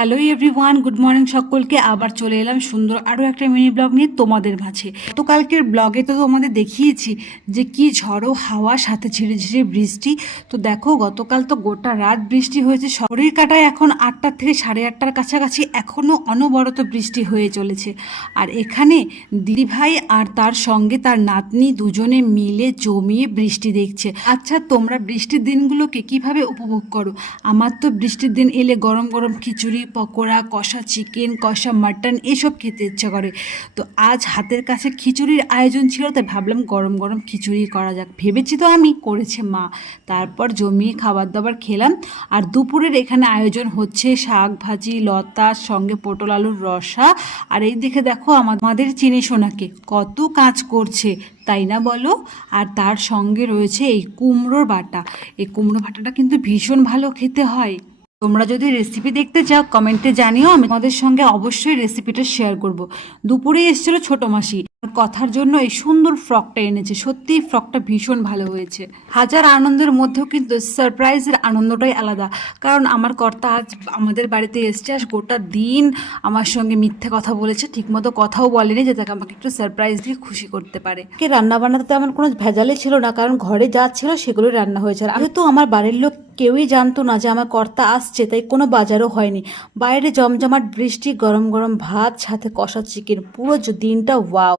Hello everyone, good morning সকলকে। আবার চলে এলাম সুন্দর আরও একটা মিনি ব্লগ নিয়ে তোমাদের মাঝে। গতকালকের ব্লগে তো তোমাদের দেখিয়েছি যে কি ঝড়ো হাওয়া, সাথে ঝিরে ঝিরে বৃষ্টি। তো দেখো, গতকাল তো গোটা রাত বৃষ্টি হয়েছে। শরীর কাটায় এখন 8টা থেকে 8:30টার কাছাকাছি এখনও অনবরত বৃষ্টি হয়ে চলেছে। আর এখানে দিদিভাই আর তার সঙ্গে তার নাতনি দুজনে মিলে জমিয়ে বৃষ্টি দেখছে। আচ্ছা, তোমরা বৃষ্টির দিনগুলোকে কিভাবে উপভোগ করো? আমার তো বৃষ্টির দিন এলে গরম গরম খিচুড়ি, পকোড়া, কষা চিকেন, কষা মাটন এসব খেতে ইচ্ছা করে। তো আজ হাতের কাছে খিচুড়ির আয়োজন ছিল, তাই ভাবলাম গরম গরম খিচুড়ি করা যাক। ভেবেছি তো আমি, করেছে মা। তারপর জমিয়ে খাবার দাবার খেলাম। আর দুপুরের এখানে আয়োজন হচ্ছে শাক ভাজি, লতার সঙ্গে পটল আলুর রসা। আর এই দেখে দেখো আমাদের চিনি সোনাকে কত কাজ করছে, তাই না বলো? আর তার সঙ্গে রয়েছে এই কুমড়োর বাটা। এই কুমড়ো বাটাটা কিন্তু ভীষণ ভালো খেতে হয়। তোমরা যদি রেসিপি দেখতে চাও কমেন্টে জানিও, আমি তোমাদের সঙ্গে অবশ্যই রেসিপিটা শেয়ার করব। দুপুরে এসেছিল ছোট মাসি, কথার জন্য এই সুন্দর ফ্রকটা এনেছে। সত্যি ফ্রকটা ভীষণ ভালো হয়েছে। হাজার আনন্দের মধ্যেও কিন্তু সারপ্রাইজের আনন্দটাই আলাদা। কারণ আমার কর্তা আজ আমাদের বাড়িতে এসছে, আজ গোটা দিন আমার সঙ্গে মিথ্যে কথা বলেছে, ঠিকমতো কথাও বলেনি যে তাকে আমাকে একটু সারপ্রাইজ দিয়ে খুশি করতে পারে। রান্না বান্নাতে তো আমার কোনো ভেজালই ছিল না, কারণ ঘরে যা ছিল সেগুলোই রান্না হয়েছে। আর যেহেতু আমার বাড়ির লোক কেউই জানতো না যে আমার কর্তা আসছে, তাই কোনো বাজারও হয়নি। বাইরে জমজমাট বৃষ্টি, গরম গরম ভাত, সাথে কষা চিকেন, পুরো দিনটা ওয়াও।